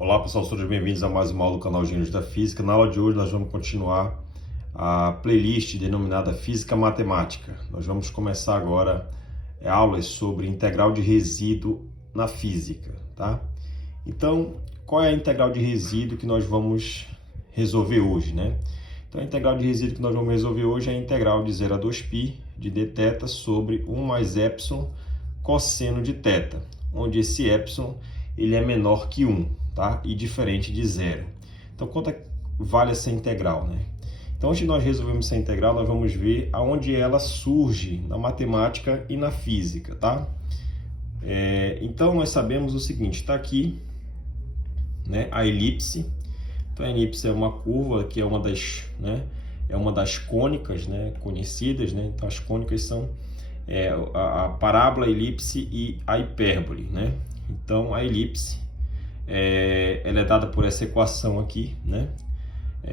Olá pessoal, sejam bem-vindos a mais uma aula do canal Gênios da Física. Na aula de hoje nós vamos continuar a playlist denominada Física Matemática. Nós vamos começar agora aulas sobre integral de resíduo na física, tá? Então, qual é a integral de resíduo que nós vamos resolver hoje, né? Então, a integral de resíduo que nós vamos resolver hoje é a integral de 0 a 2π de dθ sobre 1 mais epsilon cosseno de θ, onde esse epsilon ele é menor que 1, tá? E diferente de 0. Então, quanto vale essa integral, né? Então, antes de nós resolvermos essa integral, nós vamos ver aonde ela surge na matemática e na física, tá? Então, nós sabemos o seguinte, está aqui, né, a elipse. Então, a elipse é uma curva que é uma das cônicas, né, conhecidas, né? Então, as cônicas são a parábola, a elipse e a hipérbole, né? Então, a elipse, ela é dada por essa equação aqui, né?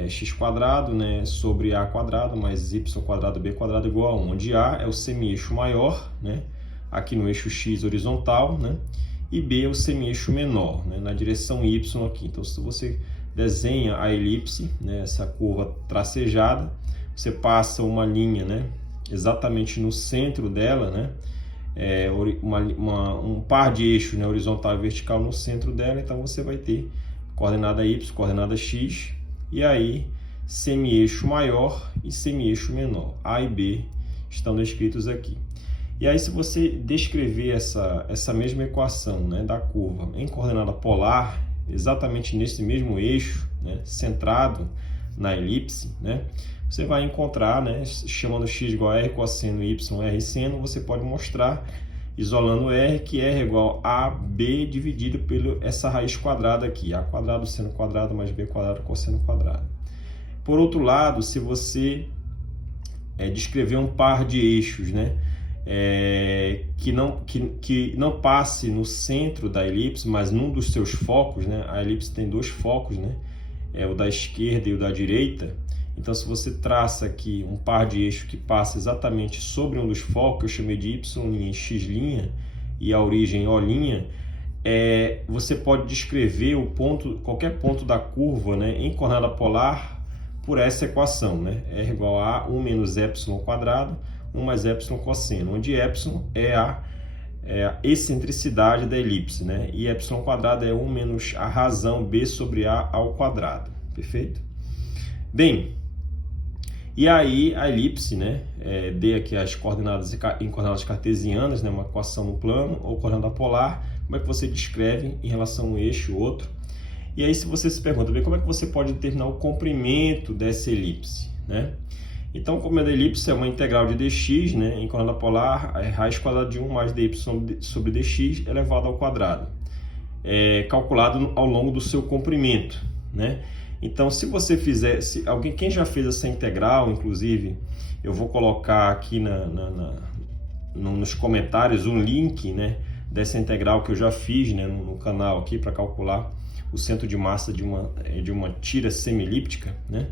X², né, sobre A² mais Y² B² igual a 1, onde A é o semi-eixo maior, né, aqui no eixo X horizontal, né, e B é o semi-eixo menor, né, na direção Y aqui. Então, se você desenha a elipse, né, essa curva tracejada, você passa uma linha, né, exatamente no centro dela, né, um par de eixos, né, horizontal e vertical no centro dela. Então você vai ter coordenada Y, coordenada X, e aí semi-eixo maior e semi-eixo menor. A e B estão descritos aqui. E aí, se você descrever essa mesma equação, né, da curva em coordenada polar, exatamente nesse mesmo eixo, né, centrado na elipse, né, você vai encontrar, né, chamando x igual a r cosseno e y r seno, você pode mostrar, isolando r, que r é igual a b dividido por essa raiz quadrada aqui, a² seno quadrado mais b² cosseno quadrado. Por outro lado, se você descrever um par de eixos, né, que não passe no centro da elipse, mas num dos seus focos, né, a elipse tem dois focos, né, o da esquerda e o da direita. Então, se você traça aqui um par de eixos que passa exatamente sobre um dos focos, eu chamei de y' e x' e a origem O', você pode descrever qualquer ponto da curva, né, em coordenada polar por essa equação, né? R igual a 1 menos epsilon², 1 mais epsilon cosseno, onde epsilon é a excentricidade da elipse, né? E epsilon² é 1 menos a razão b sobre a ao quadrado, perfeito? Bem, e aí a elipse, né, dê aqui as coordenadas em coordenadas cartesianas, né, uma equação no plano ou coordenada polar, como é que você descreve em relação a um eixo e outro? E aí, se você se pergunta, bem, como é que você pode determinar o comprimento dessa elipse, né? Então, o comprimento da elipse é uma integral de dx, né, em coordenada polar, a raiz quadrada de 1 mais dy sobre dx elevado ao quadrado, calculado ao longo do seu comprimento, né? Então, se você fizer, quem já fez essa integral, inclusive, eu vou colocar aqui nos comentários um link, né, dessa integral que eu já fiz, né, no canal aqui para calcular o centro de massa de uma tira semi-elíptica, né?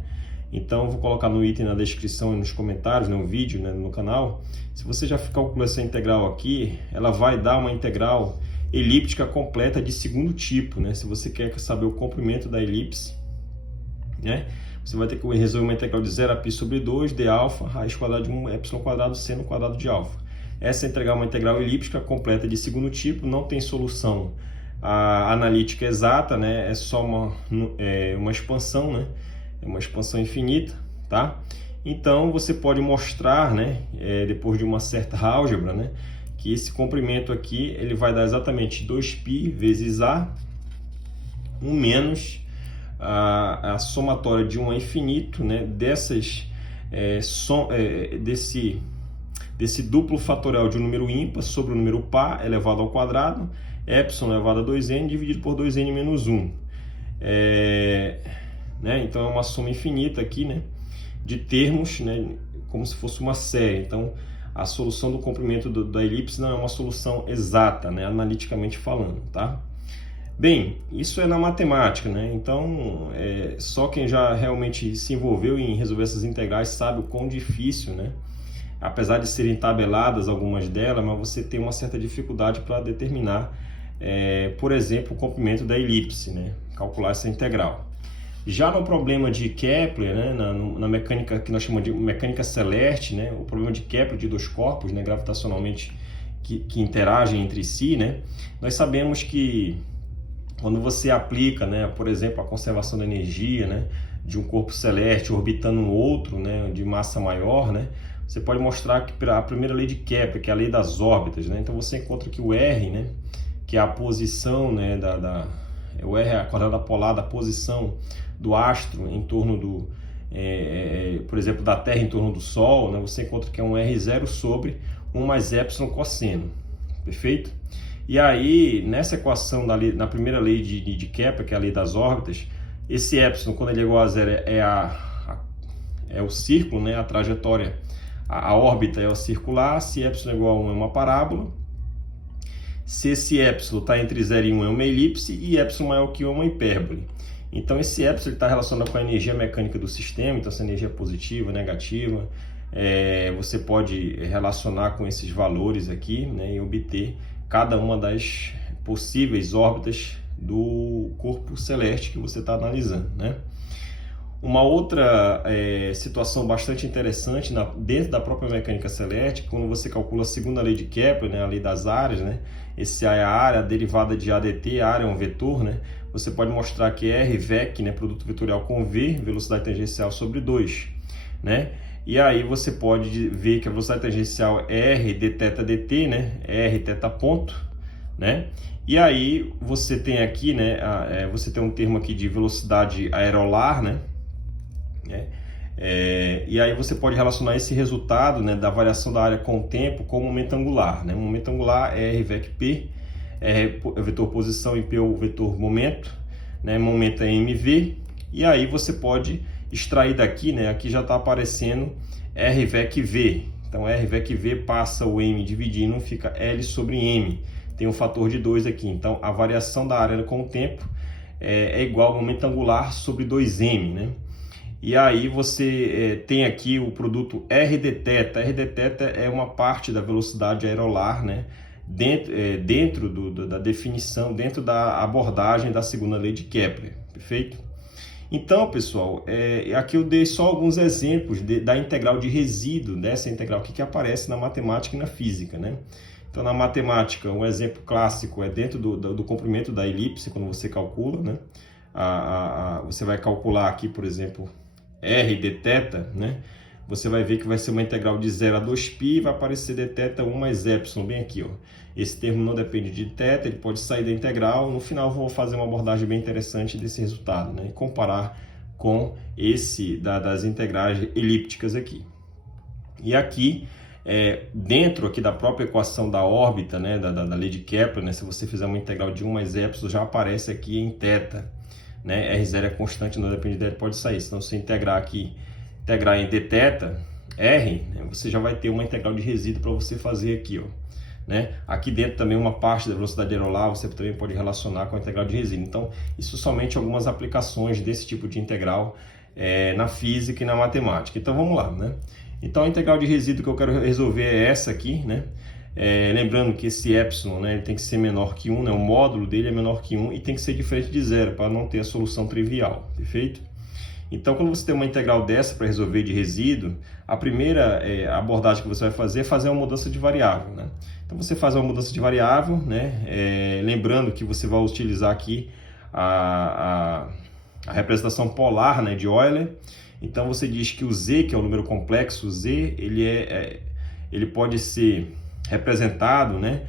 Então, eu vou colocar no item na descrição e nos comentários, no vídeo, né, no canal. Se você já calculou essa integral aqui, ela vai dar uma integral elíptica completa de segundo tipo, né? Se você quer saber o comprimento da elipse, né, você vai ter que resolver uma integral de 0 a π sobre 2 de alfa, raiz quadrada de 1 epsilon² seno quadrado de alfa. Essa integral é uma integral elíptica completa de segundo tipo, não tem solução analítica exata, né? É só uma expansão, né? É uma expansão infinita, tá? Então, você pode mostrar, né, depois de uma certa álgebra, né, que esse comprimento aqui ele vai dar exatamente 2π vezes A, 1 menos a somatória de 1 a infinito, né, desse duplo fatorial de um número ímpar sobre o número par elevado ao quadrado, epsilon elevado a 2n dividido por 2n menos 1. Né, então é uma soma infinita aqui, né, de termos, né, como se fosse uma série. Então a solução do comprimento da elipse não é uma solução exata, né, analiticamente falando, tá? Bem, isso é na matemática, né? Então, só quem já realmente se envolveu em resolver essas integrais sabe o quão difícil, né? Apesar de serem tabeladas algumas delas, mas você tem uma certa dificuldade para determinar, por exemplo, o comprimento da elipse, né? calcular essa integral. Já no problema de Kepler, né, na mecânica que nós chamamos de mecânica celeste, né, o problema de Kepler de dois corpos, né, gravitacionalmente que interagem entre si, né, nós sabemos que quando você aplica, né, por exemplo, a conservação da energia, né, de um corpo celeste orbitando um outro, né, de massa maior, né, você pode mostrar que a primeira lei de Kepler, que é a lei das órbitas, né, então você encontra que o R, né, que é a posição, né, o R é a quadrada polar da posição do astro em torno do, por exemplo, da Terra em torno do Sol, né, você encontra que é um R0 sobre 1 mais epsilon cosseno, perfeito? E aí, nessa equação, na primeira lei de Kepler, que é a lei das órbitas, esse epsilon, quando ele é igual a zero, é o círculo, né, a trajetória, a órbita é o circular, se epsilon é igual a 1 é uma parábola, se esse epsilon está entre 0 e 1 é uma elipse, e epsilon maior que 1 é uma hipérbole. Então esse epsilon está relacionado com a energia mecânica do sistema, então essa energia é positiva, negativa, você pode relacionar com esses valores aqui, né, e obter cada uma das possíveis órbitas do corpo celeste que você está analisando, né? Uma outra situação bastante interessante dentro da própria mecânica celeste, quando você calcula a segunda lei de Kepler, né, a lei das áreas, né, esse A é a área, a derivada de AdT, a área é um vetor, né, você pode mostrar que R vec, né, produto vetorial com V, velocidade tangencial sobre 2, né, e aí você pode ver que a velocidade tangencial é R dθ dt, né, R θ ponto, né, e aí você tem aqui, né, você tem um termo aqui de velocidade aerolar, né, e aí você pode relacionar esse resultado, né, da variação da área com o tempo com o momento angular, né? O momento angular é R vec P, R é o vetor posição e P é o vetor momento, né? Momento é mv, e aí você pode extrair daqui, né? Aqui já está aparecendo R vec V, então R vec V passa o m dividindo, fica L sobre m, tem um fator de 2 aqui, então a variação da área com o tempo é igual ao momento angular sobre 2m, né? E aí você tem aqui o produto R dθ. R dθ é uma parte da velocidade aerolar, né? Dentro da definição, dentro da abordagem da segunda lei de Kepler, perfeito? Então, pessoal, aqui eu dei só alguns exemplos da integral de resíduo, dessa integral aqui que aparece na matemática e na física, né? Então, na matemática, um exemplo clássico é dentro do comprimento da elipse, quando você calcula, né? Você vai calcular aqui, por exemplo, R dθ, né? Você vai ver que vai ser uma integral de 0 a 2π e vai aparecer dθ 1 mais epsilon, bem aqui, ó. Esse termo não depende de θ, ele pode sair da integral. No final eu vou fazer uma abordagem bem interessante desse resultado, né? E comparar com esse das integrais elípticas aqui. E aqui, dentro aqui da própria equação da órbita, né? Da lei de Kepler, né? Se você fizer uma integral de 1 mais epsilon, já aparece aqui em θ. Né? R0 é constante, não depende dele, pode sair. Se não você integrar em dθ, R, né? Você já vai ter uma integral de resíduo para você fazer aqui, ó. Né? Aqui dentro também uma parte da velocidade aerolar você também pode relacionar com a integral de resíduo. Então, isso somente algumas aplicações desse tipo de integral na física e na matemática. Então, vamos lá, né? Então, a integral de resíduo que eu quero resolver é essa aqui, né? Lembrando que esse epsilon, né, ele tem que ser menor que 1, né, o módulo dele é menor que 1 e tem que ser diferente de zero para não ter a solução trivial, perfeito? Então, quando você tem uma integral dessa para resolver de resíduo, a primeira abordagem que você vai fazer é fazer uma mudança de variável, né? Então, você faz uma mudança de variável, né? Lembrando que você vai utilizar aqui a representação polar, né, de Euler. Então, você diz que o z, que é o número complexo, o z, ele pode ser representado, né,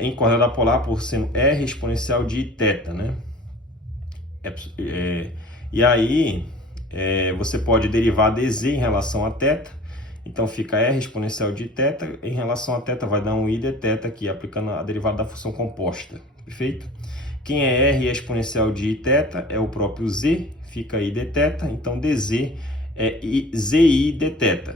em coordenada polar por sendo r exponencial de θ, né? E aí você pode derivar dz em relação a θ, então fica r exponencial de θ em relação a θ vai dar um i dθ aqui, aplicando a derivada da função composta, perfeito? Quem é r exponencial de θ é o próprio z, fica i dθ, então dz é zi dθ.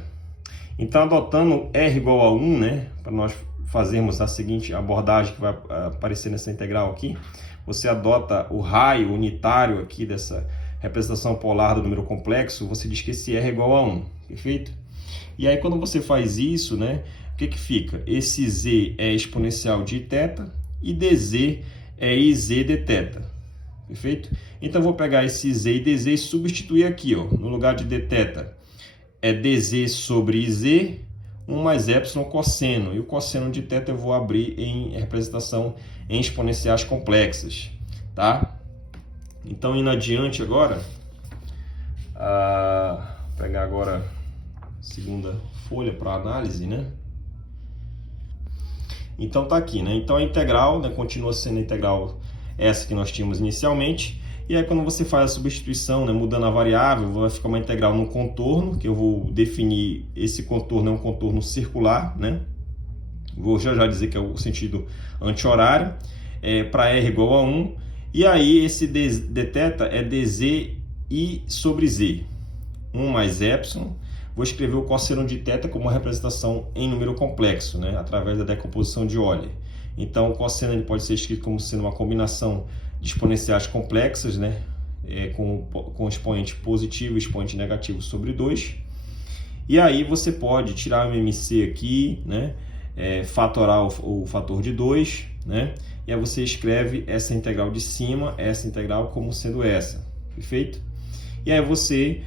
Então, adotando r igual a 1, né, para nós fazermos a seguinte abordagem que vai aparecer nessa integral aqui, você adota o raio unitário aqui dessa representação polar do número complexo, você diz que esse r é igual a 1, perfeito? E aí, quando você faz isso, né, o que fica? Esse z é exponencial de θ e dz é iz dθ, perfeito? Então, eu vou pegar esse z e dz e substituir aqui, ó, no lugar de dθ é dz sobre iz, 1 mais epsilon cosseno. E o cosseno de θ eu vou abrir em representação em exponenciais complexas, tá? Então, indo adiante agora, vou pegar agora a segunda folha para análise, né? Então, tá aqui, né? Então, a integral, né, continua sendo a integral essa que nós tínhamos inicialmente. E aí, quando você faz a substituição, né, mudando a variável, vai ficar uma integral no contorno, que eu vou definir, esse contorno é um contorno circular, né? Vou já dizer que é o sentido anti-horário, para r igual a 1. E aí, esse dθ é dz i sobre z, 1 mais epsilon. Vou escrever o cosseno de θ como uma representação em número complexo, né, através da decomposição de Euler. Então, o cosseno ele pode ser escrito como sendo uma combinação de exponenciais complexas, né, com expoente positivo e expoente negativo sobre 2. E aí você pode tirar o MMC aqui, né, fatorar o fator de 2, né, e aí você escreve essa integral de cima, essa integral como sendo essa, perfeito? E aí você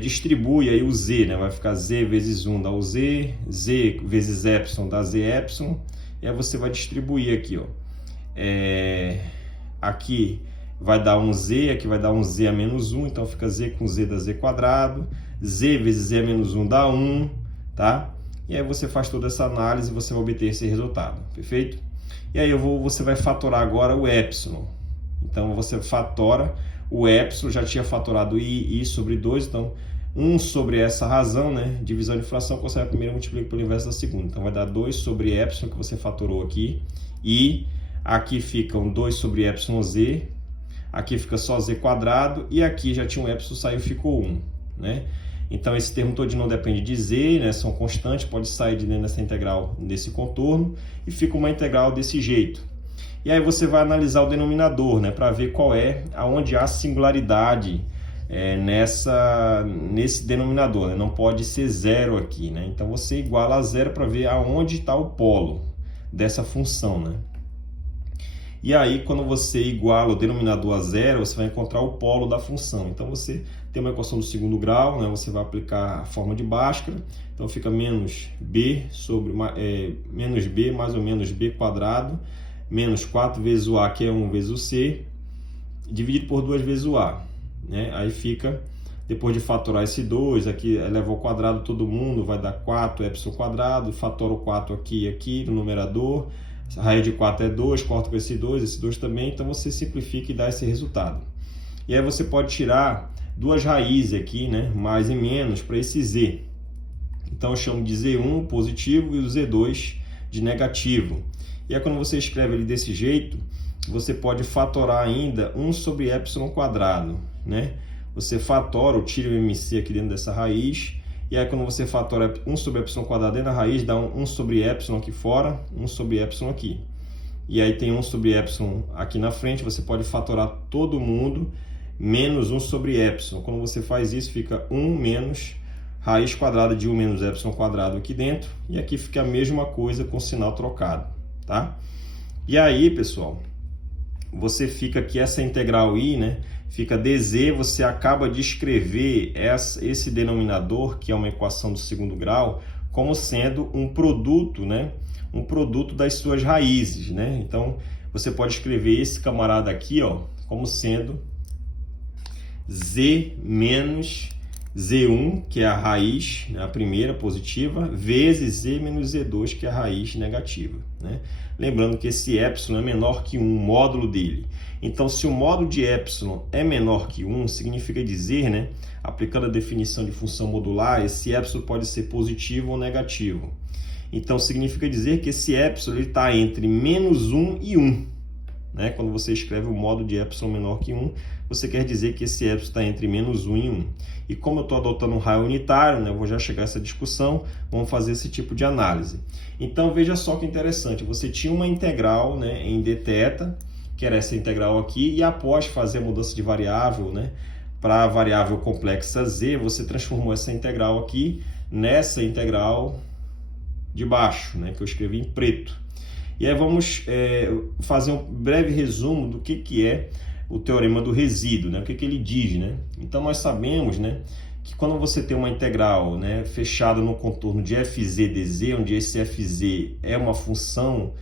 distribui aí o z, né, vai ficar z vezes 1 dá o z, z vezes epsilon dá z epsilon, e aí você vai distribuir aqui, ó. Aqui vai dar um z, aqui vai dar um z a menos 1, então fica z com z dá z quadrado, z vezes z a menos 1 dá 1, tá? E aí você faz toda essa análise e você vai obter esse resultado, perfeito? E aí você vai fatorar agora o epsilon. Então você fatora o epsilon, já tinha fatorado i sobre 2, então 1 sobre essa razão, né? Divisão de fração, conserva a primeira e multiplica pelo inverso da segunda. Então vai dar 2 sobre epsilon que você fatorou aqui, e aqui ficam 2 sobre epsilon z, aqui fica só z quadrado, e aqui já tinha um epsilon, saiu, ficou 1, né? Então esse termo todo não depende de z, né? São constantes, pode sair de dentro dessa integral, desse contorno, e fica uma integral desse jeito. E aí você vai analisar o denominador, né? Para ver qual aonde há singularidade nesse denominador, né? Não pode ser zero aqui, né? Então você iguala a zero para ver aonde está o polo dessa função, né? E aí, quando você iguala o denominador a zero, você vai encontrar o polo da função. Então, você tem uma equação do segundo grau, né? Você vai aplicar a forma de Bhaskara. Então, fica menos b menos b mais ou menos b quadrado, menos 4 vezes o a, que é 1 vezes o c, dividido por 2 vezes o a. Né? Aí fica, depois de fatorar esse 2, aqui eleva ao quadrado todo mundo, vai dar 4 epsilon quadrado, fatora o 4 aqui e aqui no numerador. A raiz de 4 é 2, corta com esse 2 também, então você simplifica e dá esse resultado. E aí você pode tirar duas raízes aqui, né, mais e menos, para esse z. Então eu chamo de z1 positivo e o z2 de negativo. E aí quando você escreve ele desse jeito, você pode fatorar ainda 1 sobre epsilon quadrado, né? Você fatora, ou tira o MC aqui dentro dessa raiz, e aí quando você fatora 1 sobre epsilon quadrado dentro da raiz, dá 1 sobre epsilon aqui fora, 1 sobre epsilon aqui. E aí tem 1 sobre epsilon aqui na frente, você pode fatorar todo mundo, menos 1 sobre epsilon. Quando você faz isso, fica 1 menos raiz quadrada de 1 menos epsilon quadrado aqui dentro, e aqui fica a mesma coisa com o sinal trocado, tá? E aí, pessoal, você fica aqui essa integral i, né? Fica dz, você acaba de escrever esse denominador, que é uma equação do segundo grau, como sendo um produto, né? Um produto das suas raízes, né? Então, você pode escrever esse camarada aqui, ó, como sendo z menos z1, que é a raiz, né, a primeira positiva, vezes z menos z2, que é a raiz negativa, né? Lembrando que esse epsilon é menor que 1, módulo dele. Então, se o módulo de epsilon é menor que 1, significa dizer, né, aplicando a definição de função modular, esse epsilon pode ser positivo ou negativo. Então, significa dizer que esse epsilon está entre menos 1 e 1. Né? Quando você escreve o módulo de epsilon menor que 1, você quer dizer que esse epsilon está entre menos 1 e 1. E como eu estou adotando um raio unitário, né, eu vou já chegar a essa discussão, vamos fazer esse tipo de análise. Então, veja só que interessante, você tinha uma integral, né, em dθ, que era essa integral aqui, e após fazer a mudança de variável, né, para a variável complexa z, você transformou essa integral aqui nessa integral de baixo, né, que eu escrevi em preto. E aí vamos fazer um breve resumo do que é o teorema do resíduo, né? O que ele diz, né? Então nós sabemos, né, que quando você tem uma integral, né, fechada no contorno de fz/dz, onde esse fz é uma função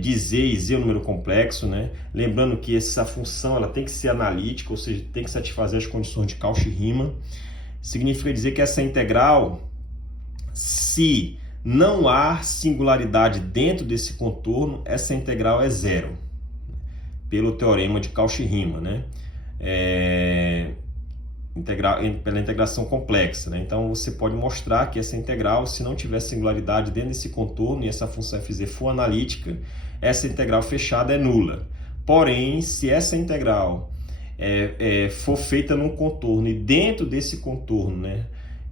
de z, e z é um número complexo, né? Lembrando que essa função ela tem que ser analítica, ou seja, tem que satisfazer as condições de Cauchy-Riemann. Significa dizer que essa integral, se não há singularidade dentro desse contorno, essa integral é zero, pelo teorema de Cauchy-Riemann, né? Pela integração complexa, né? Então você pode mostrar que essa integral, se não tiver singularidade dentro desse contorno e essa função fz for analítica, essa integral fechada é nula. Porém, se essa integral for feita num contorno e dentro desse contorno, né,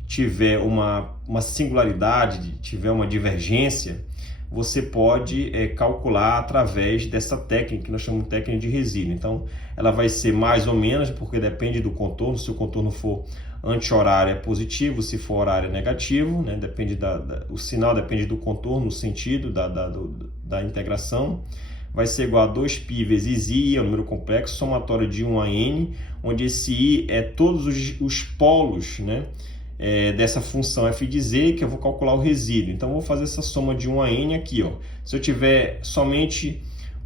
tiver uma singularidade, tiver uma divergência, você pode calcular através dessa técnica que nós chamamos de técnica de resíduo. Então, ela vai ser mais ou menos, porque depende do contorno. Se o contorno for anti-horário é positivo, se for horário é negativo, né? Depende o sinal depende do contorno, o sentido da integração. Vai ser igual a 2π vezes i, é um número complexo, somatório de 1 a n, onde esse i é todos os polos, né, dessa função f de z, que eu vou calcular o resíduo. Então, eu vou fazer essa soma de 1 a n aqui, ó. Se eu tiver somente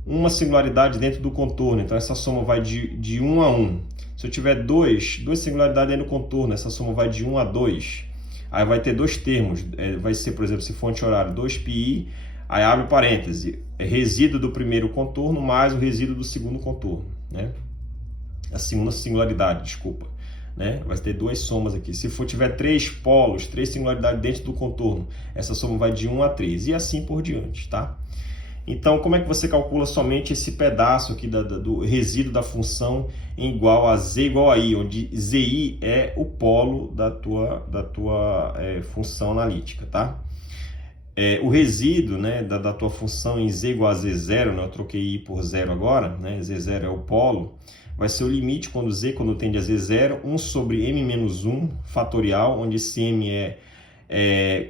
uma singularidade dentro do contorno, então essa soma vai de 1 a 1. Se eu tiver duas singularidades dentro do contorno, essa soma vai de 1 a 2. Aí vai ter dois termos, vai ser, por exemplo, se for anti-horário, 2πi, aí abre parêntese, resíduo do primeiro contorno mais o resíduo do segundo contorno, né? A segunda singularidade, desculpa. Né? Vai ter duas somas aqui. Se tiver três polos, três singularidades dentro do contorno, essa soma vai de 1 a 3 e assim por diante, tá? Então, como é que você calcula somente esse pedaço aqui do resíduo da função em igual a z igual a i, onde zi é o polo da tua função analítica, tá? O resíduo, né, da tua função em z igual a z0, né? Eu troquei i por zero agora, né? Z0 é o polo. Vai ser o limite quando z tende a z0, 1 sobre m-1 fatorial, onde esse m é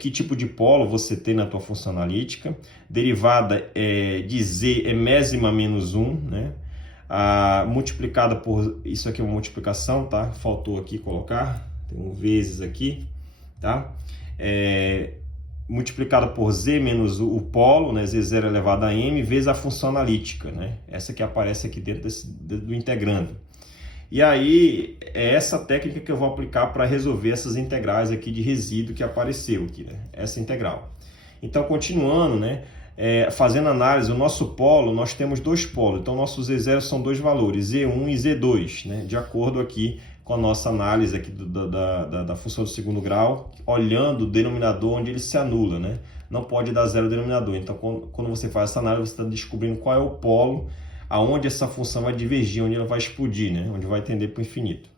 que tipo de polo você tem na tua função analítica. Derivada de z é mésima menos 1, né? Multiplicada por... Isso aqui é uma multiplicação, tá? Faltou aqui colocar, tem um vezes aqui, tá? Multiplicada por z menos o polo, né, z0 elevado a m, vezes a função analítica, né, essa que aparece aqui dentro do integrando. E aí, é essa técnica que eu vou aplicar para resolver essas integrais aqui de resíduo que apareceu aqui, né, essa integral. Então, continuando, né, fazendo análise, o nosso polo, nós temos dois polos, então nosso z0 são dois valores, z1 e z2, né, de acordo aqui com a nossa análise aqui da função do segundo grau, olhando o denominador onde ele se anula, né? Não pode dar zero denominador. Então, quando você faz essa análise, você está descobrindo qual é o polo aonde essa função vai divergir, onde ela vai explodir, né? Onde vai tender para o infinito.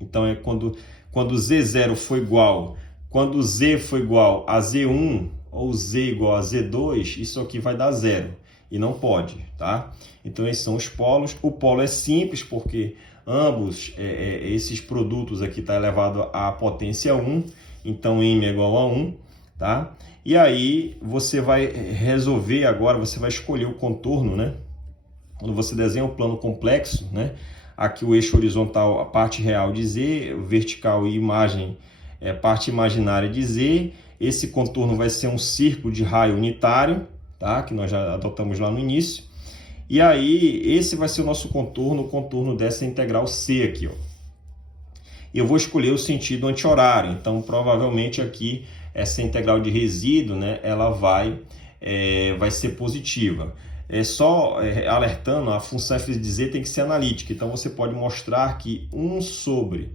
Então, é quando z0 for igual, quando z for igual a z1 ou z igual a z2, isso aqui vai dar zero. E não pode, tá? Então, esses são os polos. O polo é simples, porque ambos esses produtos aqui está elevado à potência 1, então m é igual a 1, tá? E aí você vai resolver agora, você vai escolher o contorno, né? Quando você desenha um plano complexo, né? Aqui o eixo horizontal, a parte real de z, o vertical e imagem, parte imaginária de z. Esse contorno vai ser um círculo de raio unitário, tá? Que nós já adotamos lá no início. E aí, esse vai ser o nosso contorno, o contorno dessa integral C aqui, ó. Eu vou escolher o sentido anti-horário, então provavelmente aqui essa integral de resíduo, né, ela vai ser positiva. Só alertando, a função f de z tem que ser analítica, então você pode mostrar que 1 sobre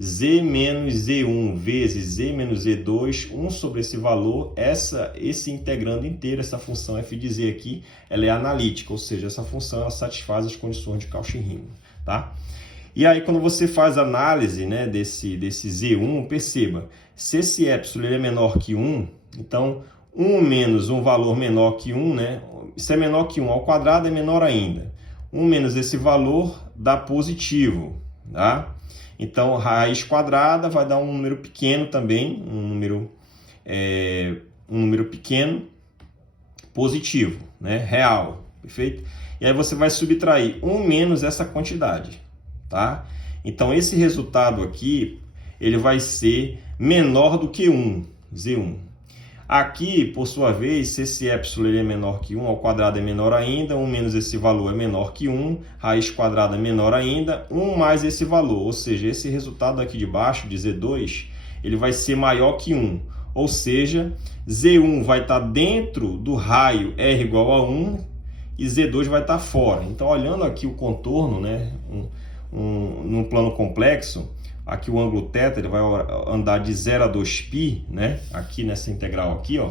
z menos z1 vezes z menos z2, 1 sobre esse valor, esse integrando inteiro, essa função f de z aqui, ela é analítica, ou seja, essa função ela satisfaz as condições de Cauchy-Riemann, tá? E aí, quando você faz a análise, né, desse z1, perceba, se esse epsilon ele é menor que 1, então 1 menos um valor menor que 1, né, se é menor que 1 ao quadrado, é menor ainda. 1 menos esse valor dá positivo, tá? Então, raiz quadrada vai dar um número pequeno também, um número pequeno positivo, né? Real, perfeito? E aí você vai subtrair 1 menos essa quantidade, tá? Então, esse resultado aqui, ele vai ser menor do que 1, Z1. Aqui, por sua vez, se esse epsilon ele é menor que 1, ao quadrado é menor ainda, 1 menos esse valor é menor que 1, raiz quadrada é menor ainda, 1 mais esse valor, ou seja, esse resultado aqui de baixo, de Z2, ele vai ser maior que 1. Ou seja, Z1 vai estar dentro do raio R igual a 1 e Z2 vai estar fora. Então, olhando aqui o contorno, né, num plano complexo, aqui o ângulo θ ele vai andar de 0 a 2π, né, aqui nessa integral aqui, ó,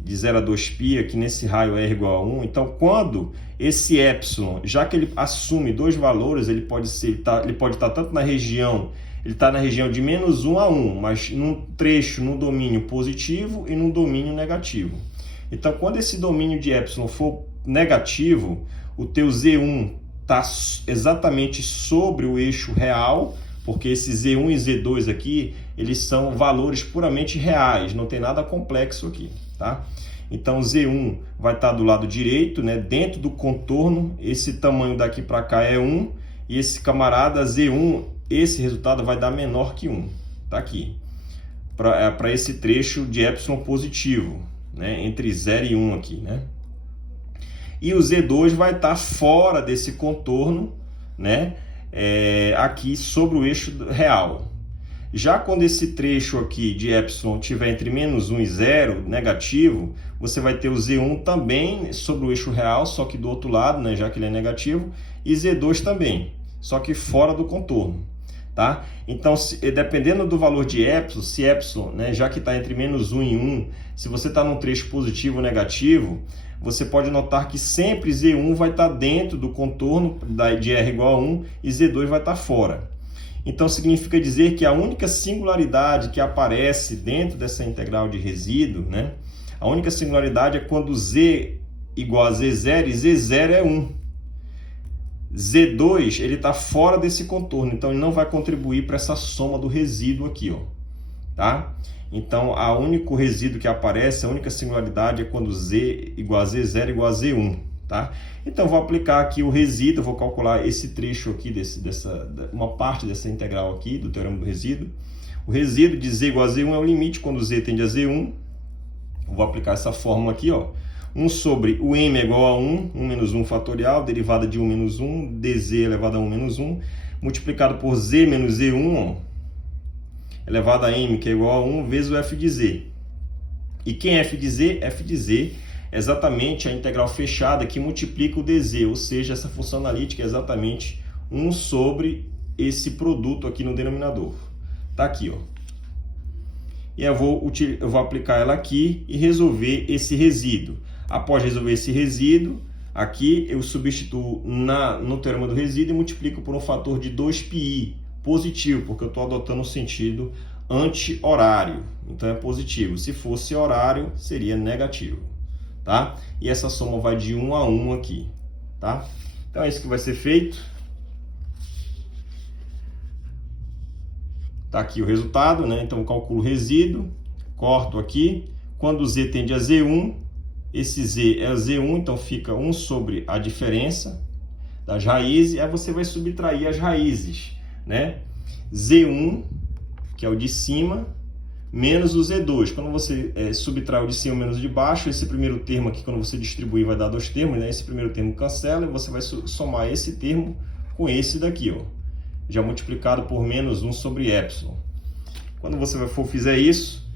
de 0 a 2π, aqui nesse raio R igual a 1. Então, quando esse epsilon, já que ele assume dois valores, ele pode estar tanto na região, ele está na região de menos 1 a 1, mas num trecho no domínio positivo e no domínio negativo. Então, quando esse domínio de epsilon for negativo, o teu Z1 está exatamente sobre o eixo real, porque esses Z1 e Z2 aqui, eles são valores puramente reais, não tem nada complexo aqui, tá? Então, Z1 vai estar do lado direito, né, dentro do contorno, esse tamanho daqui para cá é 1, e esse camarada Z1, esse resultado vai dar menor que 1, tá aqui, para esse trecho de epsilon positivo, né, entre 0 e 1 aqui, né? E o Z2 vai estar fora desse contorno, né, aqui sobre o eixo real. Já quando esse trecho aqui de epsilon estiver entre menos 1 e 0, negativo, você vai ter o Z1 também sobre o eixo real, só que do outro lado, né, já que ele é negativo, e Z2 também, só que fora do contorno. Tá? Então, dependendo do valor de epsilon, se epsilon, né, já que está entre menos 1 e 1, se você está num trecho positivo ou negativo, você pode notar que sempre Z1 vai estar dentro do contorno de R igual a 1 e Z2 vai estar fora. Então, significa dizer que a única singularidade que aparece dentro dessa integral de resíduo, né, a única singularidade é quando Z igual a Z0 e Z0 é 1. Z2 ele está fora desse contorno, então ele não vai contribuir para essa soma do resíduo aqui, ó, tá? Então, o único resíduo que aparece, a única singularidade é quando Z igual a Z0 igual a Z1, tá? Então, vou aplicar aqui o resíduo, vou calcular esse trecho aqui, uma parte dessa integral aqui, do teorema do resíduo. O resíduo de Z igual a Z1 é o limite quando Z tende a Z1. Vou aplicar essa fórmula aqui, ó. 1 sobre o m é igual a 1, 1 menos 1 fatorial, derivada de 1 menos 1, dz elevado a 1 menos 1, multiplicado por z menos z1, ó, elevado a m, que é igual a 1, vezes o f de z. E quem é f de z? F de z é exatamente a integral fechada que multiplica o dz, ou seja, essa função analítica é exatamente 1 sobre esse produto aqui no denominador. Tá aqui, ó. E eu vou aplicar ela aqui e resolver esse resíduo. Após resolver esse resíduo, aqui eu substituo no teorema do resíduo e multiplico por um fator de 2πi, positivo, porque eu estou adotando o sentido anti-horário. Então é positivo. Se fosse horário, seria negativo. Tá? E essa soma vai de 1 a 1 aqui. Tá? Então é isso que vai ser feito. Tá aqui o resultado, né? Então eu calculo o resíduo, corto aqui. Quando z tende a Z1, esse z é Z1, então fica 1 sobre a diferença das raízes, e aí você vai subtrair as raízes, né? Z1, que é o de cima, menos o Z2. Quando você subtrai o de cima menos o de baixo, esse primeiro termo aqui, quando você distribuir, vai dar dois termos, né? Esse primeiro termo cancela e você vai somar esse termo com esse daqui, ó, já multiplicado por menos 1 sobre epsilon. Quando você fizer isso,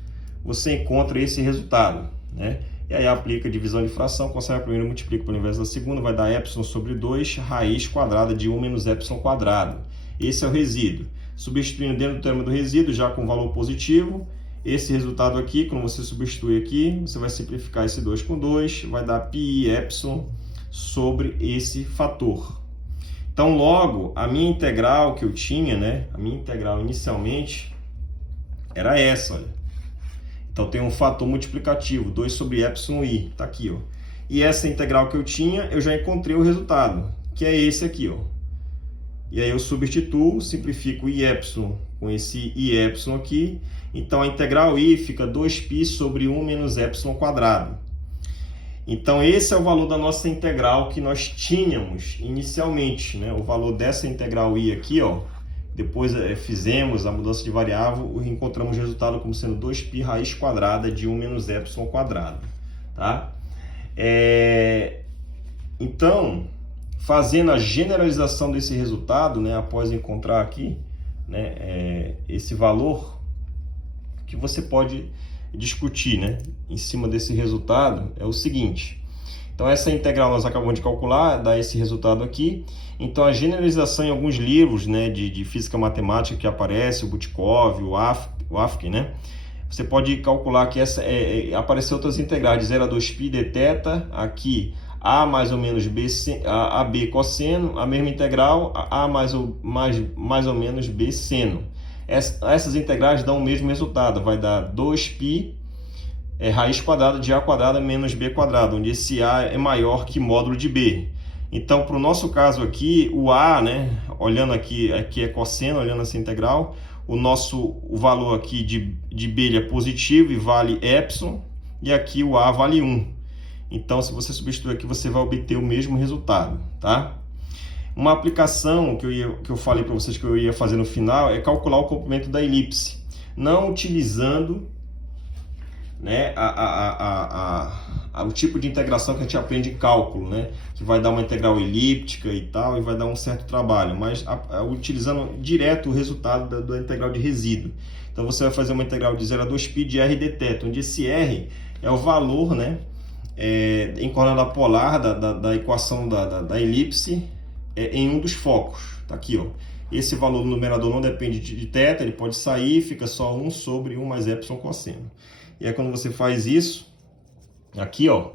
você encontra esse resultado, né? E aí aplica a divisão de fração, conserva a primeira, multiplica pelo inverso da segunda, vai dar epsilon sobre 2, raiz quadrada de 1 menos epsilon quadrado. Esse é o resíduo. Substituindo dentro do termo do resíduo, já com valor positivo, esse resultado aqui, quando você substitui aqui, você vai simplificar esse 2 com 2, vai dar π epsilon sobre esse fator. Então, logo, a minha integral que eu tinha, né? A minha integral inicialmente era essa, olha. Então, tem um fator multiplicativo, 2 sobre epsilon i, tá aqui, ó. E essa integral que eu tinha, eu já encontrei o resultado, que é esse aqui, ó. E aí eu substituo, simplifico i epsilon com esse i epsilon aqui. Então, a integral i fica 2π sobre 1 menos epsilon quadrado. Então esse é o valor da nossa integral que nós tínhamos inicialmente, né? O valor dessa integral I aqui, ó, depois fizemos a mudança de variável e encontramos o resultado como sendo 2π raiz quadrada de 1 menos epsilon quadrado, tá? Então, fazendo a generalização desse resultado, né, após encontrar aqui, né, esse valor, que você pode discutir, né, em cima desse resultado é o seguinte. Então essa integral nós acabamos de calcular, dá esse resultado aqui. Então a generalização em alguns livros, né, de física matemática que aparece, o Butkov, o Afqui, né, você pode calcular que apareceu outras integrais de 0 a 2π de θ, aqui a mais ou menos b, b cosseno, a mesma integral a mais ou menos b seno. Essas integrais dão o mesmo resultado, vai dar 2π raiz quadrada de a quadrada menos b quadrado, onde esse a é maior que módulo de b. Então, para o nosso caso aqui, o a, né, olhando aqui é cosseno, olhando essa integral, o valor aqui de b ele é positivo e vale epsilon, e aqui o a vale 1. Então, se você substituir aqui, você vai obter o mesmo resultado, tá? Uma aplicação que eu falei para vocês que eu ia fazer no final é calcular o comprimento da elipse, não utilizando, né, o tipo de integração que a gente aprende em cálculo, né, que vai dar uma integral elíptica e tal, e vai dar um certo trabalho, mas utilizando direto o resultado da integral de resíduo. Então, você vai fazer uma integral de 0 a 2π de r de θ, onde esse r é o valor, né, em coordenada polar da equação da elipse em um dos focos. Tá aqui, ó. Esse valor no numerador não depende de θ, ele pode sair, fica só 1 sobre 1 mais epsilon cosseno. E aí quando você faz isso, aqui, ó,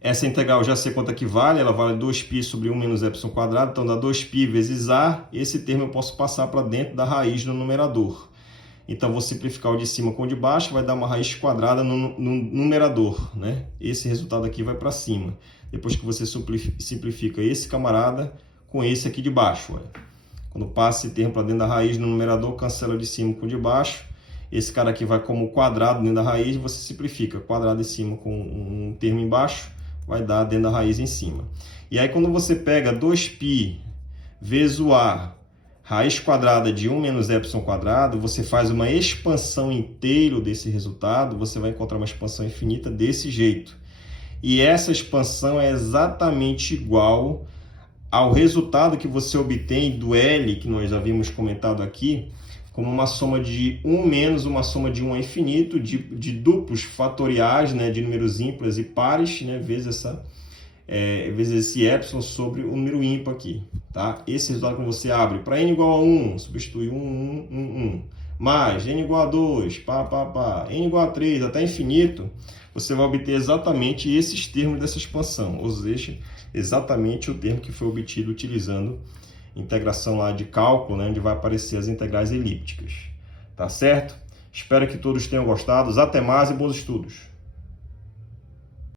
essa integral já sei quanto é que vale, ela vale 2π sobre 1 menos epsilon quadrado, então dá 2π vezes a, esse termo eu posso passar para dentro da raiz no numerador. Então, vou simplificar o de cima com o de baixo, vai dar uma raiz quadrada no numerador, né? Esse resultado aqui vai para cima. Depois que você simplifica esse camarada com esse aqui de baixo, olha. Quando passa esse termo para dentro da raiz no numerador, cancela o de cima com o de baixo. Esse cara aqui vai como quadrado dentro da raiz, você simplifica. Quadrado em cima com um termo embaixo, vai dar dentro da raiz em cima. E aí, quando você pega 2π vezes o a, raiz quadrada de 1 menos epsilon quadrado, você faz uma expansão inteira desse resultado, você vai encontrar uma expansão infinita desse jeito. E essa expansão é exatamente igual ao resultado que você obtém do L, que nós havíamos comentado aqui, como uma soma de 1 menos uma soma de 1 a infinito, de duplos fatoriais, né, de números ímpares e pares, né, vezes esse epsilon sobre o número ímpar aqui, tá? Esse resultado que você abre para n igual a 1, substitui 1, 1, 1, 1, mais n igual a 2, n igual a 3, até infinito, você vai obter exatamente esses termos dessa expansão, ou seja, exatamente o termo que foi obtido utilizando integração lá de cálculo, né, onde vai aparecer as integrais elípticas, tá certo? Espero que todos tenham gostado, até mais e bons estudos!